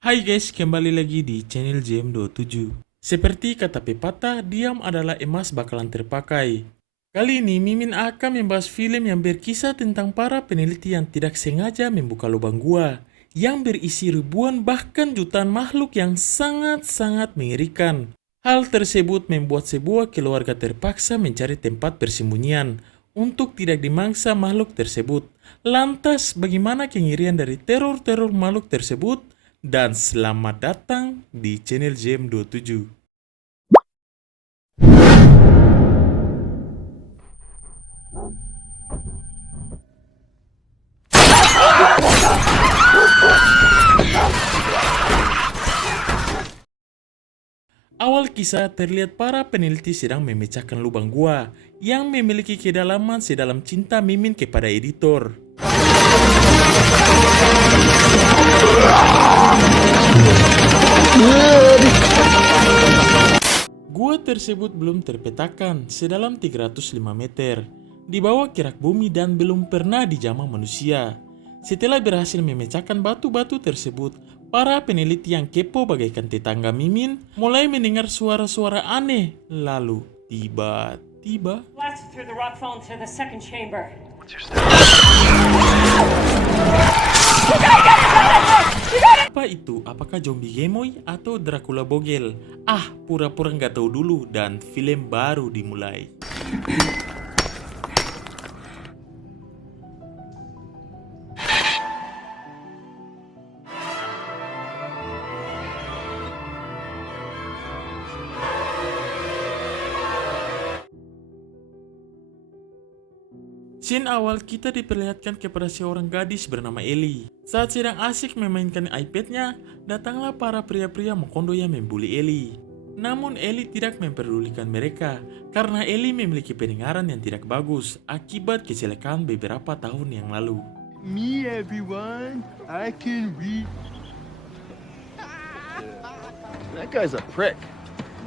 Hai guys, kembali lagi di channel JM27. Seperti kata pepatah, diam adalah emas bakalan terpakai. Kali ini Mimin akan membahas film yang berkisah tentang para peneliti yang tidak sengaja membuka lubang gua yang berisi ribuan bahkan jutaan makhluk yang sangat-sangat mengerikan. Hal tersebut membuat sebuah keluarga terpaksa mencari tempat persembunyian untuk tidak dimangsa makhluk tersebut. Lantas, bagaimana kengerian dari teror-teror makhluk tersebut? Dan selamat datang di channel JM27. Awal kisah terlihat para peneliti sedang memecahkan lubang gua yang memiliki kedalaman sedalam cinta Mimin kepada editor. Gua tersebut belum terpetakan sedalam 305 meter di bawah kerak bumi dan belum pernah dijamah manusia. Setelah berhasil memecahkan batu-batu tersebut, para peneliti yang kepo bagaikan tetangga Mimin mulai mendengar suara-suara aneh. Lalu tiba-tiba apa itu? Apakah zombie gemoy atau Dracula bogel? Pura-pura nggak tahu dulu dan film baru dimulai. Scene awal kita diperlihatkan kepada seorang gadis bernama Ellie. Saat sedang asik memainkan iPad-nya, datanglah para pria-pria Mokondo yang membuli Ellie. Namun Ellie tidak memperdulikan mereka karena Ellie memiliki pendengaran yang tidak bagus akibat kecelakaan beberapa tahun yang lalu. Me everyone, I can read. That guy's a prick.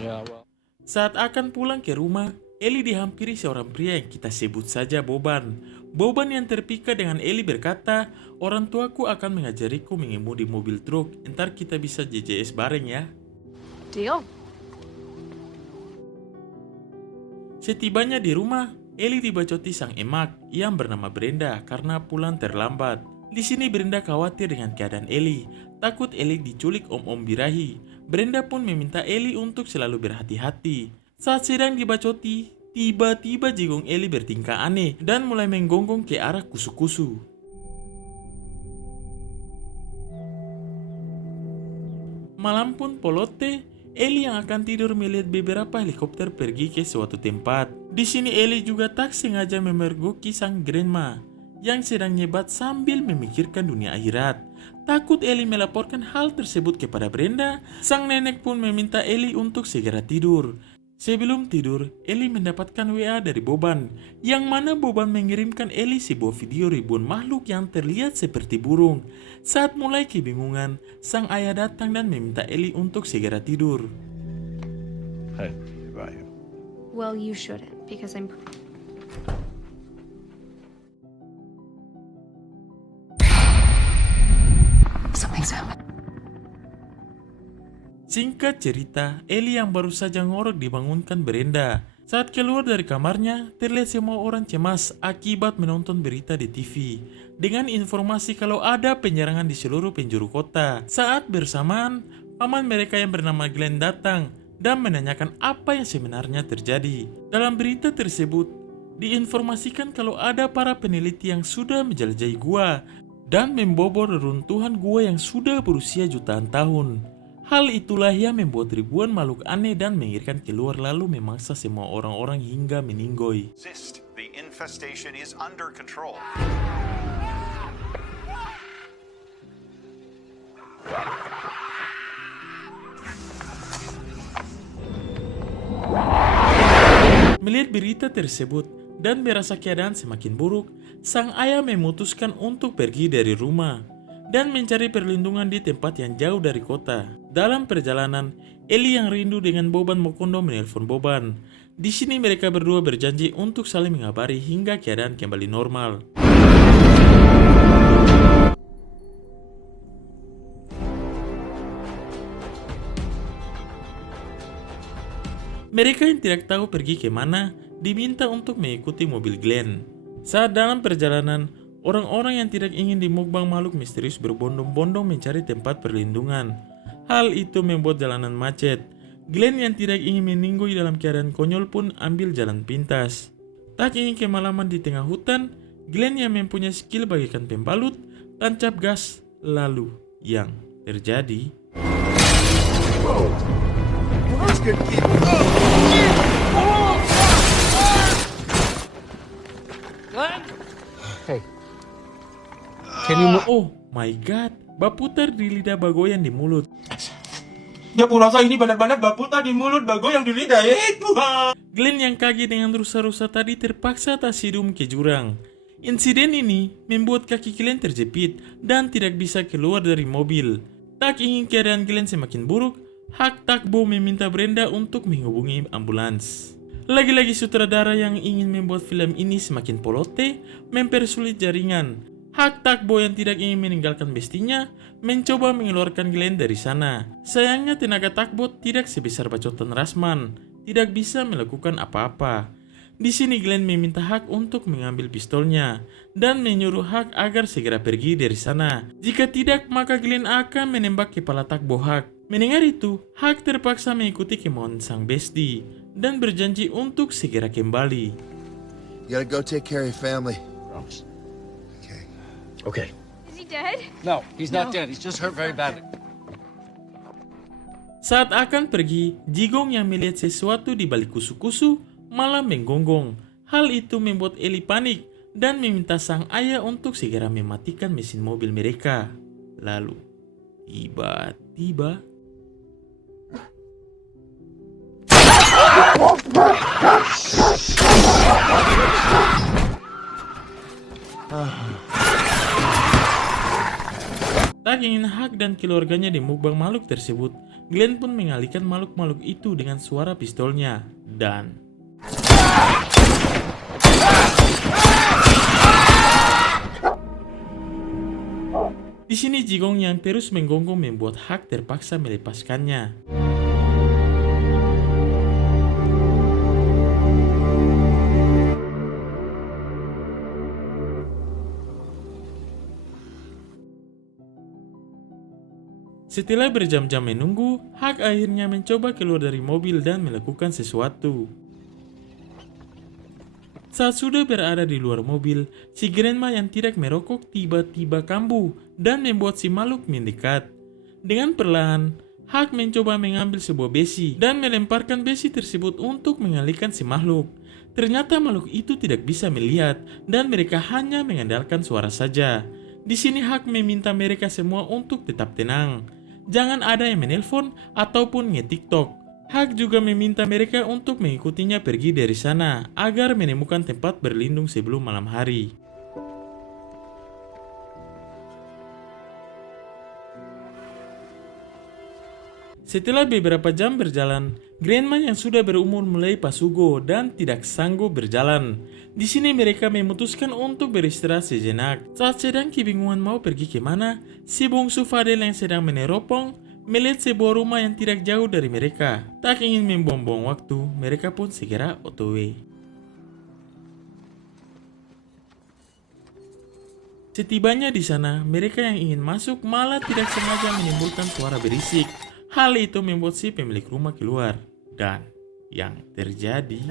Yeah, well. Saat akan pulang ke rumah, Ellie dihampiri seorang pria yang kita sebut saja Boban. Boban yang terpikat dengan Ellie berkata, orang tuaku akan mengajariku mengemudi mobil truk, entar kita bisa JJS bareng ya. Deal. Setibanya di rumah, Ellie dibacoti sang emak yang bernama Brenda karena pulang terlambat. Di sini Brenda khawatir dengan keadaan Ellie, takut Ellie diculik om-om birahi. Brenda pun meminta Ellie untuk selalu berhati-hati. Saat sedang dibacoti, tiba-tiba jigong Ellie bertingkah aneh dan mulai menggonggong ke arah kusu-kusu. Malam pun polote, Ellie yang akan tidur melihat beberapa helikopter pergi ke suatu tempat. Di sini Ellie juga tak sengaja memergoki sang grandma yang sedang nyebat sambil memikirkan dunia akhirat. Takut Ellie melaporkan hal tersebut kepada Brenda, sang nenek pun meminta Ellie untuk segera tidur. Sebelum tidur, Ellie mendapatkan WA dari Boban, yang mana Boban mengirimkan Ellie sebuah video ribuan makhluk yang terlihat seperti burung. Saat mulai kebingungan, sang ayah datang dan meminta Ellie untuk segera tidur. Hey, bye. Well, you shouldn't, because I'm... Something's happened. Singkat cerita, Ellie yang baru saja ngorok dibangunkan Brenda. Saat keluar dari kamarnya, terlihat semua orang cemas akibat menonton berita di TV dengan informasi kalau ada penyerangan di seluruh penjuru kota. Saat bersamaan, paman mereka yang bernama Glenn datang dan menanyakan apa yang sebenarnya terjadi. Dalam berita tersebut, diinformasikan kalau ada para peneliti yang sudah menjelajahi gua dan membobol reruntuhan gua yang sudah berusia jutaan tahun. Hal itulah yang membuat ribuan makhluk aneh dan mengerikan keluar lalu memangsa semua orang-orang hingga meninggoy. The infestation is under control. Melihat berita tersebut dan merasa keadaan semakin buruk, sang ayah memutuskan untuk pergi dari rumah dan mencari perlindungan di tempat yang jauh dari kota. Dalam perjalanan, Ellie yang rindu dengan Boban Mokondo menelpon Boban. Di sini mereka berdua berjanji untuk saling mengabari hingga keadaan kembali normal. Mereka yang tidak tahu pergi kemana diminta untuk mengikuti mobil Glenn. Saat dalam perjalanan, orang-orang yang tidak ingin dimukbang makhluk misterius berbondong-bondong mencari tempat perlindungan. Hal itu membuat jalanan macet. Glenn yang tidak ingin meninggoy dalam keadaan konyol pun ambil jalan pintas. Tak ingin kemalaman di tengah hutan, Glenn yang mempunyai skill bagaikan pembalut tancap gas. Lalu yang terjadi, Hey. Can you move? oh my god, berputar di lidah bagoyan di mulut. Ya kurasa ini benar-benar berputar di mulut bagoyang di lidah ya Tuhan. Glenn yang kaget dengan rusa-rusa tadi terpaksa tersirum ke jurang. Insiden ini membuat kaki Glenn terjepit dan tidak bisa keluar dari mobil. Tak ingin keadaan Glenn semakin buruk, Hak Takbo meminta Brenda untuk menghubungi ambulans. Lagi-lagi sutradara yang ingin membuat film ini semakin polote mempersulit jaringan. Hak Takbo yang tidak ingin meninggalkan bestinya mencoba mengeluarkan Glenn dari sana. Sayangnya tenaga Takbo tidak sebesar bacotan Rasman, tidak bisa melakukan apa-apa. Di sini Glenn meminta Hak untuk mengambil pistolnya dan menyuruh Hak agar segera pergi dari sana. Jika tidak, maka Glenn akan menembak kepala Takbo Hak. Mendengar itu, Hak terpaksa mengikuti kemauan sang besti dan berjanji untuk segera kembali. You gotta go take care of your family. Promise. Okay. Okay. Is he dead? No, he's not dead. He's just hurt very badly. Saat akan pergi, Jigong yang melihat sesuatu di balik kusu-kusu malah menggonggong. Hal itu membuat Ellie panik dan meminta sang ayah untuk segera mematikan mesin mobil mereka. Lalu, tiba-tiba, tak ingin Hak dan keluarganya dimukbang makhluk tersebut, Glenn pun mengalihkan makhluk-makhluk itu dengan suara pistolnya dan di sini Jigong yang terus menggonggong membuat Hak terpaksa melepaskannya. Setelah berjam-jam menunggu, Hak akhirnya mencoba keluar dari mobil dan melakukan sesuatu. Saat sudah berada di luar mobil, si grandma yang tidak merokok tiba-tiba kambuh dan membuat si makhluk mendekat. Dengan perlahan, Hak mencoba mengambil sebuah besi dan melemparkan besi tersebut untuk mengalihkan si makhluk. Ternyata makhluk itu tidak bisa melihat dan mereka hanya mengandalkan suara saja. Di sini Hak meminta mereka semua untuk tetap tenang. Jangan ada yang menelpon ataupun nge-TikTok. Hak juga meminta mereka untuk mengikutinya pergi dari sana agar menemukan tempat berlindung sebelum malam hari. Setelah beberapa jam berjalan, Grandma yang sudah berumur mulai pasugo dan tidak sanggup berjalan. Di sini mereka memutuskan untuk beristirahat sejenak. Saat sedang kebingungan mau pergi kemana, si bungsu Fadel yang sedang meneropong melihat sebuah rumah yang tidak jauh dari mereka. Tak ingin membuang-buang waktu, mereka pun segera otw. Setibanya di sana, mereka yang ingin masuk malah tidak sengaja menimbulkan suara berisik. Hal itu membuat si pemilik rumah keluar. Dan yang terjadi,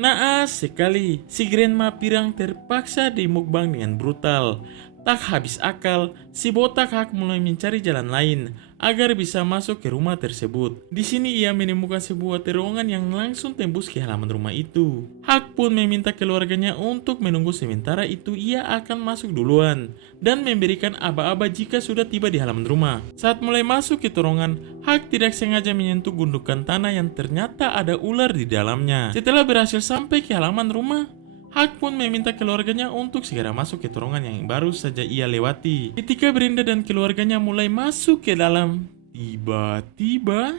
naas sekali, si Grandma Pirang terpaksa dimukbang dengan brutal. Tak habis akal, si botak Hak mulai mencari jalan lain agar bisa masuk ke rumah tersebut. Di sini ia menemukan sebuah terowongan yang langsung tembus ke halaman rumah itu. Hak pun meminta keluarganya untuk menunggu, sementara itu ia akan masuk duluan dan memberikan aba-aba jika sudah tiba di halaman rumah. Saat mulai masuk ke terowongan, Hak tidak sengaja menyentuh gundukan tanah yang ternyata ada ular di dalamnya. Setelah berhasil sampai ke halaman rumah, Hak pun meminta keluarganya untuk segera masuk ke terowongan yang baru saja ia lewati. Ketika Brenda dan keluarganya mulai masuk ke dalam, tiba-tiba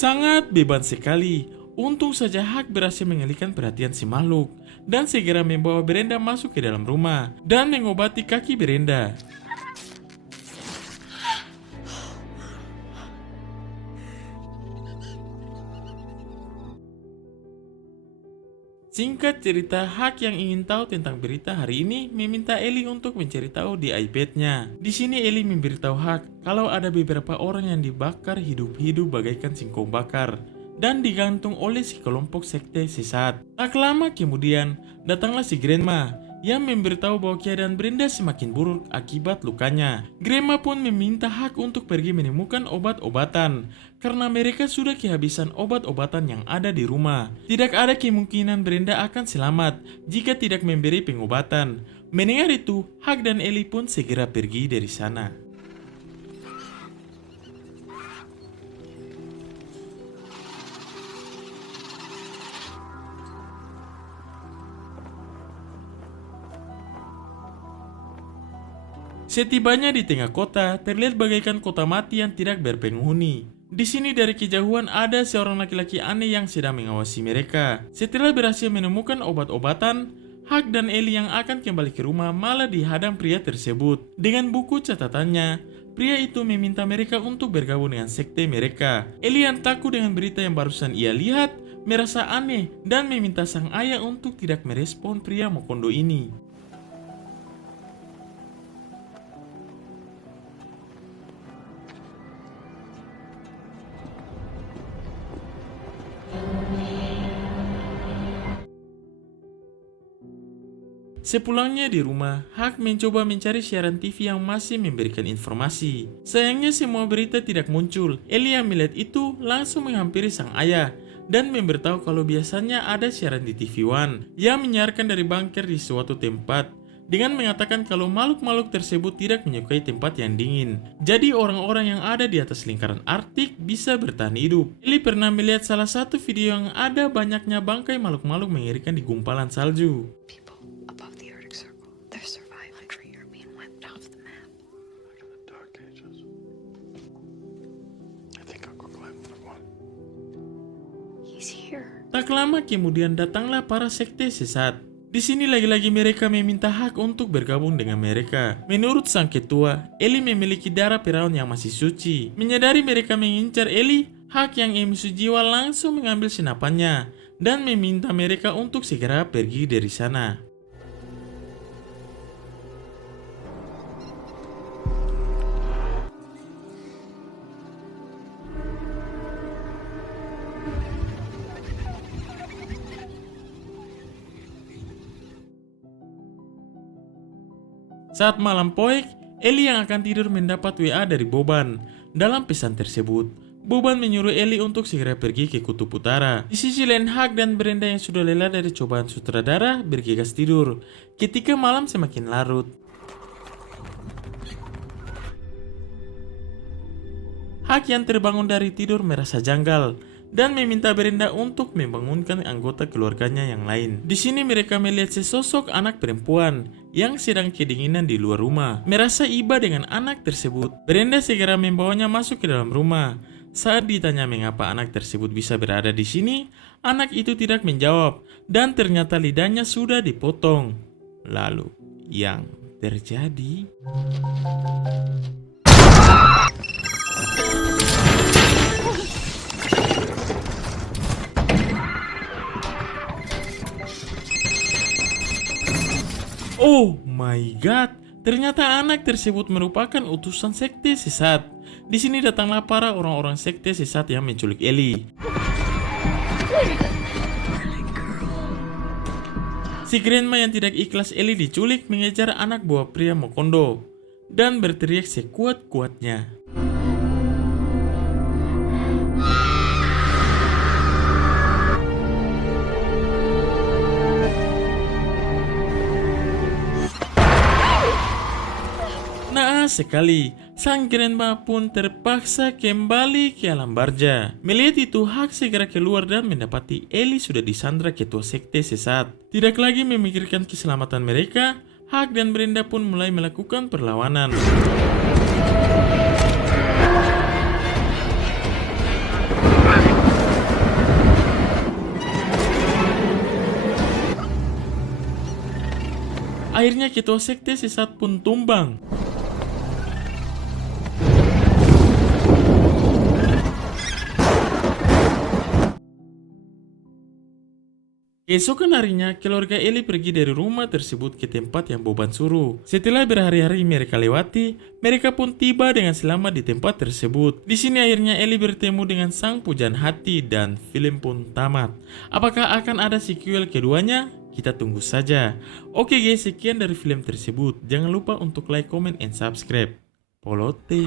Sangat beban sekali. Untung saja Hak berhasil mengalihkan perhatian si makhluk dan segera membawa Brenda masuk ke dalam rumah dan mengobati kaki Brenda. Singkat cerita, Hak yang ingin tahu tentang berita hari ini meminta Ellie untuk mencari tahu di iPad-nya. Di sini Ellie memberitahu Hak kalau ada beberapa orang yang dibakar hidup-hidup bagaikan singkong bakar dan digantung oleh si kelompok sekte sesat. Tak lama kemudian, datanglah si Grandma yang memberitahu bahwa keadaan Brenda semakin buruk akibat lukanya. Grandma pun meminta Hak untuk pergi menemukan obat-obatan karena mereka sudah kehabisan obat-obatan yang ada di rumah. Tidak ada kemungkinan Brenda akan selamat jika tidak memberi pengobatan. Mendengar itu, Hak dan Ellie pun segera pergi dari sana. Setibanya di tengah kota, terlihat bagaikan kota mati yang tidak berpenghuni. Di sini dari kejauhan ada seorang laki-laki aneh yang sedang mengawasi mereka. Setelah berhasil menemukan obat-obatan, Hak dan Ellie yang akan kembali ke rumah malah dihadang pria tersebut. Dengan buku catatannya, pria itu meminta mereka untuk bergabung dengan sekte mereka. Ellie yang takut dengan berita yang barusan ia lihat, merasa aneh dan meminta sang ayah untuk tidak merespon pria Mokondo ini. Sepulangnya di rumah, Hak mencoba mencari siaran TV yang masih memberikan informasi. Sayangnya semua berita tidak muncul. Ellie yang melihat itu langsung menghampiri sang ayah dan memberitahu kalau biasanya ada siaran di TV One yang menyiarkan dari bunker di suatu tempat dengan mengatakan kalau makhluk-makhluk tersebut tidak menyukai tempat yang dingin. Jadi orang-orang yang ada di atas lingkaran Arktik bisa bertahan hidup. Ellie pernah melihat salah satu video yang ada banyaknya bangkai makhluk-makhluk mengerikan di gumpalan salju. Tak lama kemudian datanglah para sekte sesat. Di sini lagi-lagi mereka meminta Hak untuk bergabung dengan mereka. Menurut sang ketua, Ellie memiliki darah Firaun yang masih suci. Menyadari mereka mengincar Ellie, Hak yang emosi jiwa langsung mengambil senapannya dan meminta mereka untuk segera pergi dari sana. Saat malam poek, Ellie yang akan tidur mendapat WA dari Boban. Dalam pesan tersebut, Boban menyuruh Ellie untuk segera pergi ke Kutub Utara. Di sisi lain, Hak dan Brenda yang sudah lelah dari cobaan sutradara bergegas tidur. Ketika malam semakin larut, Hak yang terbangun dari tidur merasa janggal dan meminta Brenda untuk membangunkan anggota keluarganya yang lain. Di sini mereka melihat sesosok anak perempuan yang sedang kedinginan di luar rumah. Merasa iba dengan anak tersebut, Brenda segera membawanya masuk ke dalam rumah. Saat ditanya mengapa anak tersebut bisa berada di sini, anak itu tidak menjawab dan ternyata lidahnya sudah dipotong. Lalu, yang terjadi? Oh my god, ternyata anak tersebut merupakan utusan sekte sesat. Di sini datanglah para orang-orang sekte sesat yang menculik Ellie. Si Grandma yang tidak ikhlas Ellie diculik mengejar anak buah pria Mokondo dan berteriak sekuat-kuatnya. Naas sekali, sang Grandma pun terpaksa kembali ke alam barja. Melihat itu, Hak segera keluar dan mendapati Ellie sudah disandra ketua sekte sesat. Tidak lagi memikirkan keselamatan mereka, Hak dan Brenda pun mulai melakukan perlawanan. Akhirnya ketua sekte sesat pun tumbang. Keesokan harinya, keluarga Eli pergi dari rumah tersebut ke tempat yang Boban suruh. Setelah berhari-hari mereka lewati, mereka pun tiba dengan selamat di tempat tersebut. Di sini akhirnya Eli bertemu dengan sang pujaan hati dan film pun tamat. Apakah akan ada sequel keduanya? Kita tunggu saja. Oke guys, sekian dari film tersebut. Jangan lupa untuk like, comment, and subscribe. Polote.